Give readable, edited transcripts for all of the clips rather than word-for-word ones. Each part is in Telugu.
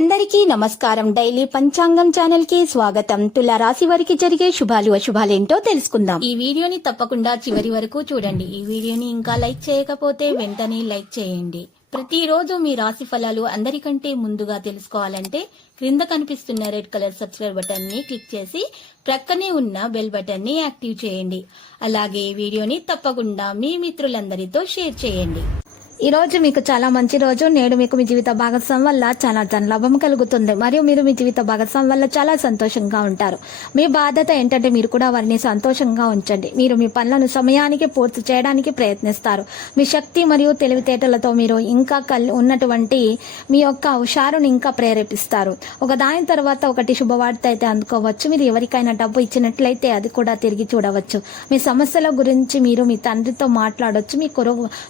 అందరికీ నమస్కారం. డైలీ పంచాంగం ఛానల్ కి స్వాగతం. తుల రాశి వారికి జరిగే శుభాలు అశుభాలేంటో తెలుసుకుందాం. ఈ వీడియోని తప్పకుండా చివరి వరకు చూడండి. ఈ వీడియోని ఇంకా లైక్ చేయకపోతే వెంటనే లైక్ చేయండి. ప్రతిరోజు మీ రాశి ఫలాలు అందరికంటే ముందుగా తెలుసుకోవాలంటే క్రింద కనిపిస్తున్న రెడ్ కలర్ సబ్స్క్రైబ్ బటన్ ని క్లిక్ చేసి ప్రక్కనే ఉన్న బెల్ బటన్ ని యాక్టివ్ చేయండి. అలాగే ఈ వీడియోని తప్పకుండా మీ మిత్రులందరితో షేర్ చేయండి. ఈ రోజు మీకు చాలా మంచి రోజు. నేడు మీకు మీ జీవిత భాగస్వామి వల్ల చాలా ధనలాభం కలుగుతుంది మరియు మీరు మీ జీవిత భాగస్వామి వల్ల చాలా సంతోషంగా ఉంటారు. మీ బాధ్యత ఏంటంటే మీరు కూడా వారిని సంతోషంగా ఉంచండి. మీరు మీ పనులను సమయానికి పూర్తి చేయడానికి ప్రయత్నిస్తారు. మీ శక్తి మరియు తెలివితేటలతో మీరు ఇంకా ఉన్నటువంటి మీ యొక్క హుషారుని ఇంకా ప్రేరేపిస్తారు. ఒక దాని తర్వాత ఒకటి శుభవార్త అయితే అందుకోవచ్చు. మీరు ఎవరికైనా డబ్బు ఇచ్చినట్లయితే అది కూడా తిరిగి చూడవచ్చు. మీ సమస్యల గురించి మీరు మీ తండ్రితో మాట్లాడవచ్చు. మీ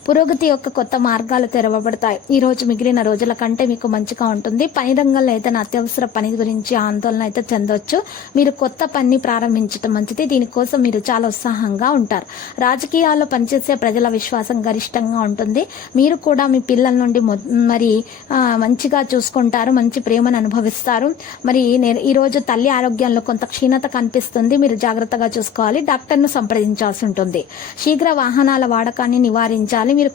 పురోగతి యొక్క కొత్త మార్గాలు తెరవబడతాయి. ఈ రోజు మిగిలిన రోజుల కంటే మీకు మంచిగా ఉంటుంది. పని రంగంలో ఏదైనా అత్యవసర పని గురించి ఆందోళన అయితే చెందొచ్చు. మీరు కొత్త పని ప్రారంభించడం మంచిది. దీనికోసం మీరు చాలా ఉత్సాహంగా ఉంటారు. రాజకీయాల్లో పనిచేసే ప్రజల విశ్వాసం గరిష్టంగా ఉంటుంది. మీరు కూడా మీ పిల్లల నుండి మరి మంచిగా చూసుకుంటారు. మంచి ప్రేమను అనుభవిస్తారు. మరి ఈ రోజు తల్లి ఆరోగ్యంలో కొంత క్షీణత కనిపిస్తుంది. మీరు జాగ్రత్తగా చూసుకోవాలి. డాక్టర్ను సంప్రదించాల్సి ఉంటుంది. శీఘ్ర వాహనాల వాడకాన్ని నివారించాలి. మీరు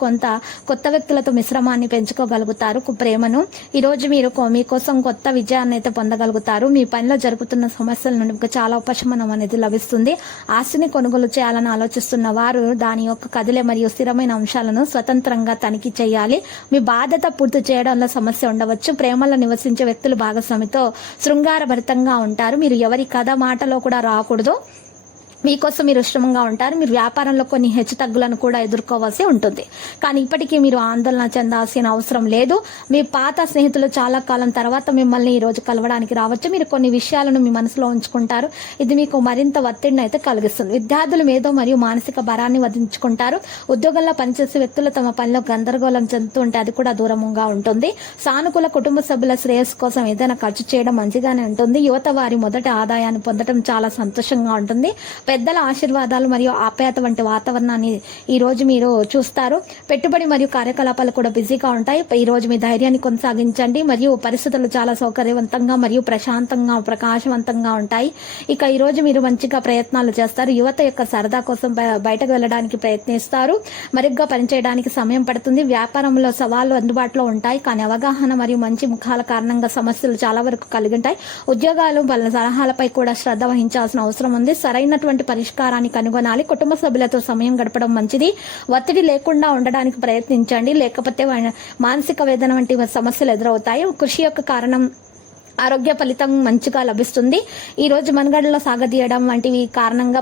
కొత్త వ్యక్తులతో మిశ్రమాన్ని పెంచుకోగలుగుతారు. ప్రేమను ఈ రోజు మీరు మీకోసం కొత్త విజయాన్ని అయితే పొందగలుగుతారు. మీ పనిలో జరుగుతున్న సమస్యల నుండి మీకు చాలా ఉపశమనం అనేది లభిస్తుంది. ఆస్తిని కొనుగోలు చేయాలని ఆలోచిస్తున్న వారు దాని యొక్క కదిలే మరియు స్థిరమైన అంశాలను స్వతంత్రంగా తనిఖీ చేయాలి. మీ బాధ్యత పూర్తి చేయడంలో సమస్య ఉండవచ్చు. ప్రేమలో నివసించే వ్యక్తులు భాగస్వామితో శృంగారభరితంగా ఉంటారు. మీరు ఎవరి కథ మాటలో కూడా రాకూడదు. మీకోసం మీరు శ్రమంగా ఉంటారు. మీరు వ్యాపారంలో కొన్ని హెచ్చుతగ్గులను కూడా ఎదుర్కోవాల్సి ఉంటుంది. కానీ ఇప్పటికీ మీరు ఆందోళన చెందాల్సిన అవసరం లేదు. మీ పాత స్నేహితులు చాలా కాలం తర్వాత మిమ్మల్ని ఈ రోజు కలవడానికి రావచ్చు. మీరు కొన్ని విషయాలను మీ మనసులో ఉంచుకుంటారు. ఇది మీకు మరింత ఒత్తిడిని అయితే కలిగిస్తుంది. విద్యార్థులు మేధో మరియు మానసిక భారాన్ని వదించుకుంటారు. ఉద్యోగంలో పనిచేసే వ్యక్తులు తమ పనిలో గందరగోళం చెందుతూ ఉంటే అది కూడా దూరంగా ఉంటుంది. సానుకూల కుటుంబ సభ్యుల శ్రేయస్సు కోసం ఏదైనా ఖర్చు చేయడం మంచిగానే ఉంటుంది. యువత వారి మొదటి ఆదాయాన్ని పొందడం చాలా సంతోషంగా ఉంటుంది. పెద్దల ఆశీర్వాదాలు మరియు ఆప్యాయత వంటి వాతావరణాన్ని ఈ రోజు మీరు చూస్తారు. పెట్టుబడి మరియు కార్యకలాపాలు కూడా బిజీగా ఉంటాయి. ఈ రోజు మీ ధైర్యాన్ని కొనసాగించండి మరియు పరిస్థితులు చాలా సౌకర్యవంతంగా మరియు ప్రశాంతంగా ప్రకాశవంతంగా ఉంటాయి. ఇక ఈ రోజు మీరు మంచిగా ప్రయత్నాలు చేస్తారు. యువత యొక్క సరదా కోసం బయటకు వెళ్ళడానికి ప్రయత్నిస్తారు. మరిగ్గా పనిచేయడానికి సమయం పడుతుంది. వ్యాపారంలో సవాళ్లు అందుబాటులో ఉంటాయి. కానీ అవగాహన మరియు మంచి ముఖాల కారణంగా సమస్యలు చాలా వరకు కలిగి ఉంటాయి. ఉద్యోగాలు వాళ్ళ సలహాలపై కూడా శ్రద్ధ వహించాల్సిన అవసరం ఉంది. సరైనటువంటి పరిష్కారాన్ని కనుగొనాలి. కుటుంబ సభ్యులతో సమయం గడపడం మంచిది. ఒత్తిడి లేకుండా ఉండడానికి ప్రయత్నించండి. లేకపోతే మానసిక వేదన వంటి సమస్యలు ఎదురవుతాయి. కృషి యొక్క కారణం ఆరోగ్య ఫలితం మంచిగా లభిస్తుంది. ఈ రోజు మనుగడలో సాగదీయడం వంటివి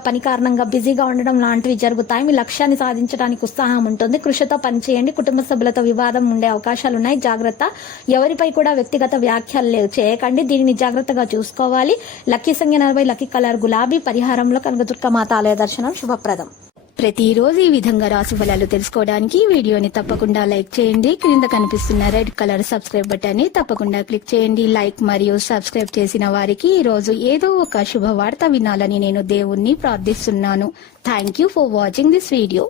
పని కారణంగా బిజీగా ఉండడం లాంటివి జరుగుతాయి. మీ లక్ష్యాన్ని సాధించడానికి ఉత్సాహం ఉంటుంది. కృషితో పనిచేయండి. కుటుంబ సభ్యులతో వివాదం ఉండే అవకాశాలు ఉన్నాయి. జాగ్రత్త. ఎవరిపై కూడా వ్యక్తిగత వ్యాఖ్యలు చేయకండి. దీనిని జాగ్రత్తగా చూసుకోవాలి. లక్కీ సంఖ్య 40, లక్కీ కలర్ గులాబీ. పరిహారంలో కనకదుర్గమాత ఆలయ దర్శనం శుభప్రదం. ప్రతిరోజు ఈ విధంగా రాశి ఫలాలు తెలుసుకోవడానికి వీడియోని తప్పకుండా లైక్ చేయండి. క్రింద కనిపిస్తున్న రెడ్ కలర్ సబ్స్క్రైబ్ బటన్ ని తప్పకుండా క్లిక్ చేయండి. లైక్ మరియు సబ్స్క్రైబ్ చేసిన వారికి ఈ రోజు ఏదో ఒక శుభవార్త వినాలని నేను దేవుణ్ణి ప్రార్థిస్తున్నాను. Thank you for watching this video.